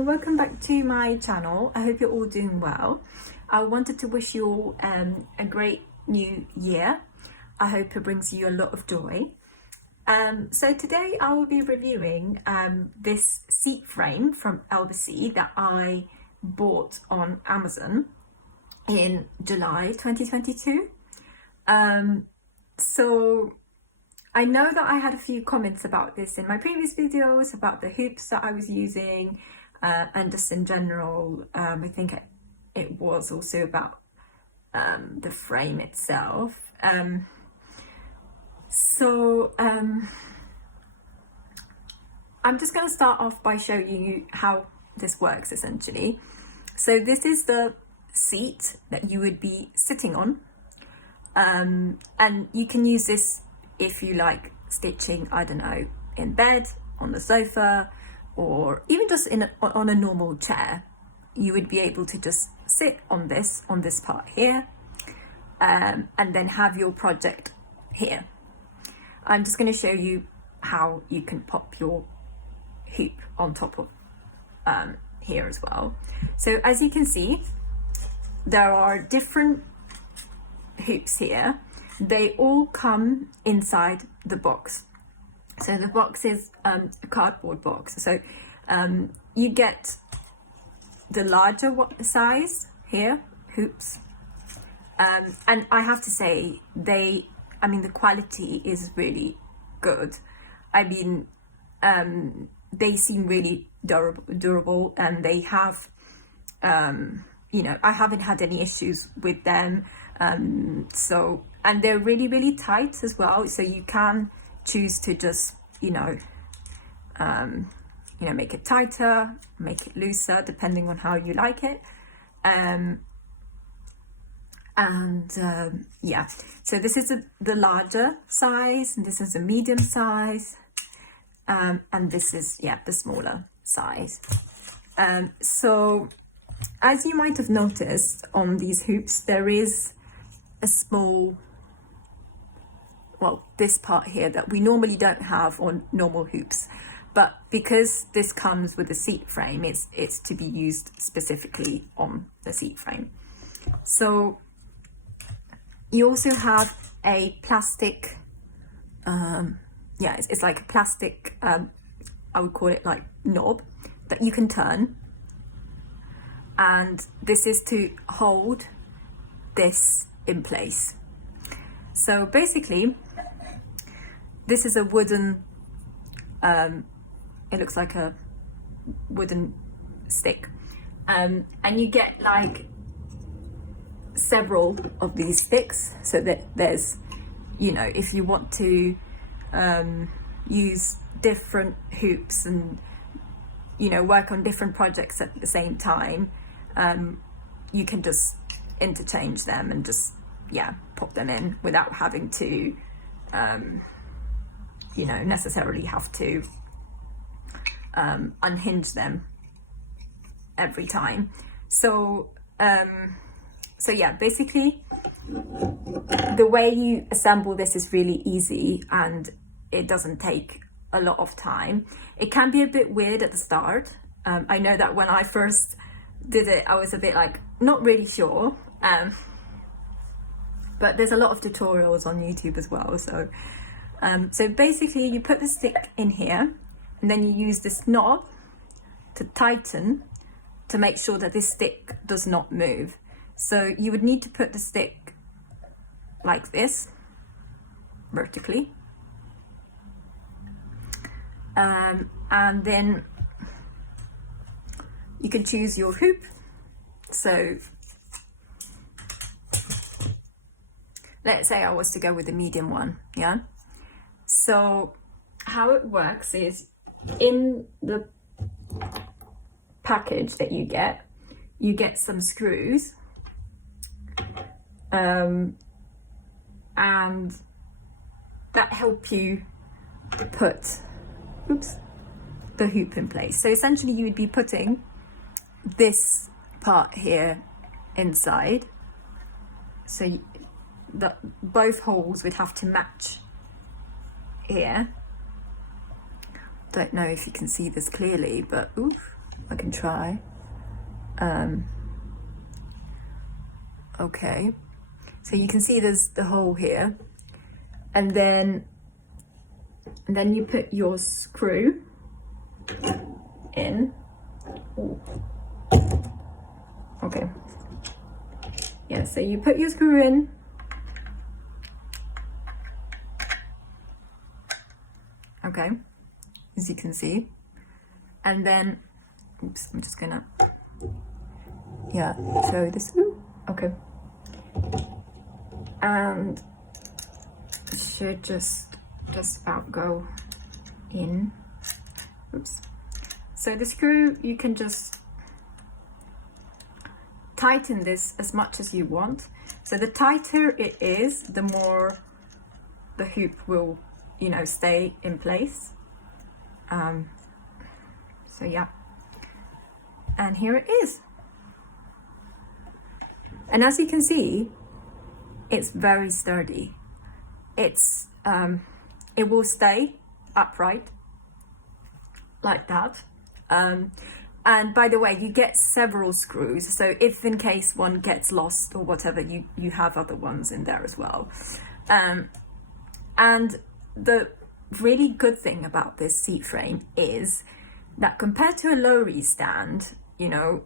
everyone, welcome back to my channel. I hope you're all doing well. I wanted to wish you all a great new year. I hope it brings you a lot of joy. So today I will be reviewing this seat frame from Elbesee that I bought on Amazon in July 2022. So I know that I had a few comments about this in my previous videos, about the hoops that I was using, and just in general. I think it was also about the frame itself. I'm just going to start off by showing you how this works essentially. So this is the seat that you would be sitting on, and you can use this if you like stitching, I don't know, in bed, on the sofa, or even just on a normal chair. You would be able to just sit on this part here, and then have your project here. I'm just going to show you how you can pop your hoop on top of here as well. So as you can see, there are different hoops here. They all come inside the box. So the box is a cardboard box. So you get the larger size here, hoops. And I have to say, the quality is really good. I mean, they seem really durable, and they have, I haven't had any issues with them. And they're really, really tight as well. So you can choose to just, make it tighter, make it looser, depending on how you like it. Yeah, so this is the larger size, and this is a medium size, and this is, the smaller size. So as you might have noticed on these hoops, there is a small, this part here that we normally don't have on normal hoops, but because this comes with a seat frame, it's to be used specifically on the seat frame. So you also have a plastic, it's like a plastic, I would call it like knob that you can turn, and this is to hold this in place. So basically, this is a wooden, it looks like a wooden stick, and you get like several of these sticks, so that there's, if you want to use different hoops and work on different projects at the same time, you can just interchange them and just pop them in without having to necessarily have to unhinge them every time. So basically the way you assemble this is really easy, and it doesn't take a lot of time. It can be a bit weird at the start. I know that when I first did it, I was a bit like not really sure, but there's a lot of tutorials on YouTube as well. So basically you put the stick in here, and then you use this knob to tighten to make sure that this stick does not move. So you would need to put the stick like this, vertically, and then you can choose your hoop. So let's say I was to go with the medium one, So how it works is, in the package that you get some screws, and that help you put the hoop in place. So essentially you would be putting this part here inside, so both holes would have to match here. Don't know if you can see this clearly, but I can try. Okay, so you can see there's the hole here, and then you put your screw in. Ooh. Okay, yeah, so you put your screw in, okay, as you can see, and then, oops, I'm just gonna, yeah, show this, ooh, okay, and it should just about go in. Oops. So the screw, you can just tighten this as much as you want. So the tighter it is, the more the hoop will, you know, stay in place. So yeah, and here it is. And as you can see, it's very sturdy. It's it will stay upright like that. And by the way, you get several screws, so if in case one gets lost or whatever, you have other ones in there as well. And the really good thing about this seat frame is that compared to a lorry stand, you know,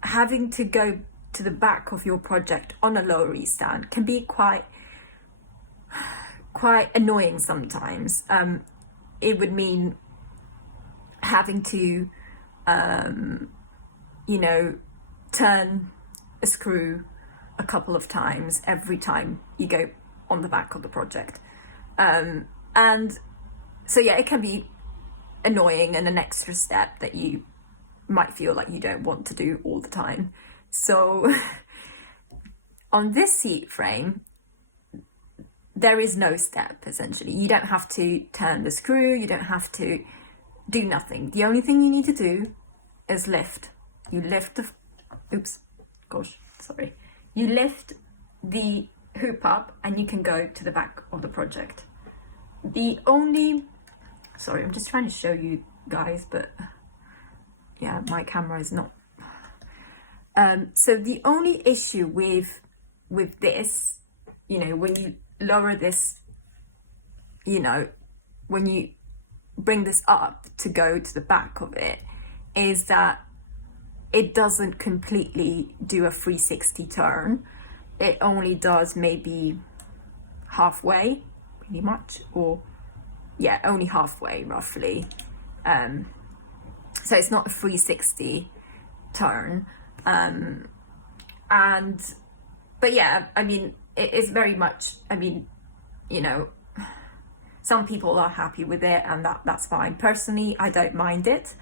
having to go to the back of your project on a lorry stand can be quite annoying sometimes. It would mean having to, you know, turn a screw a couple of times every time you go on the back of the project. And so yeah, it can be annoying and an extra step that you might feel like you don't want to do all the time. So on this seat frame, there is no step, essentially. You don't have to turn the screw, you don't have to do nothing. The only thing you need to do is lift. You lift the, oops, gosh, sorry. You lift the hoop up and you can go to the back of the project. The only, sorry, I'm just trying to show you guys, but yeah, my camera is not. So the only issue with this, you know, when you lower this, you know, when you bring this up to go to the back of it, is that it doesn't completely do a 360 turn. It only does maybe halfway, pretty much, or yeah, only halfway roughly. So it's not a 360 turn. But yeah, I mean, it is very much, I mean, you know, some people are happy with it, and that's fine. Personally, I don't mind it.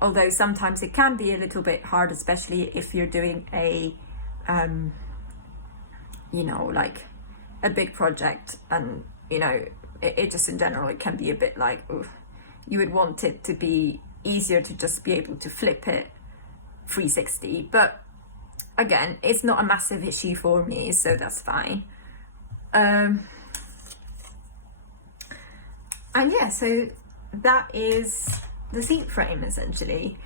Although sometimes it can be a little bit hard, especially if you're doing a, you know, like a big project, and, you know, it just in general, it can be a bit like, oof, you would want it to be easier to just be able to flip it 360. But again, it's not a massive issue for me, so that's fine. And yeah, so that is the seat frame essentially.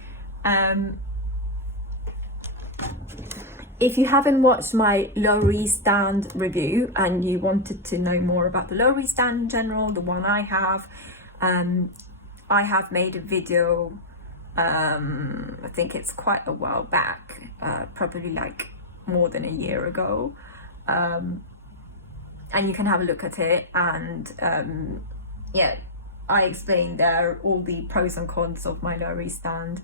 If you haven't watched my lorry stand review and you wanted to know more about the lorry stand in general, the one I have made a video, I think it's quite a while back, probably like more than a year ago, and you can have a look at it, and yeah, I explained there all the pros and cons of my lorry stand.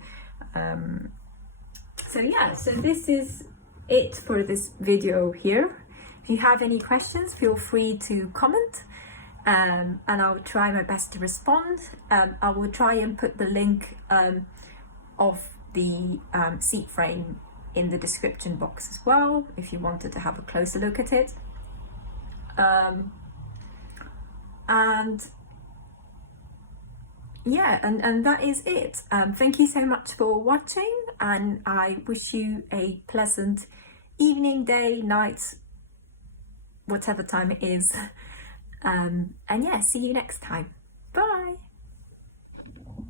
So yeah, so this is it for this video here. If you have any questions, feel free to comment, and I'll try my best to respond. I will try and put the link of the seat frame in the description box as well, if you wanted to have a closer look at it. And yeah, and that is it. Thank you so much for watching, and I wish you a pleasant evening, day, night, whatever time it is. And yeah, see you next time.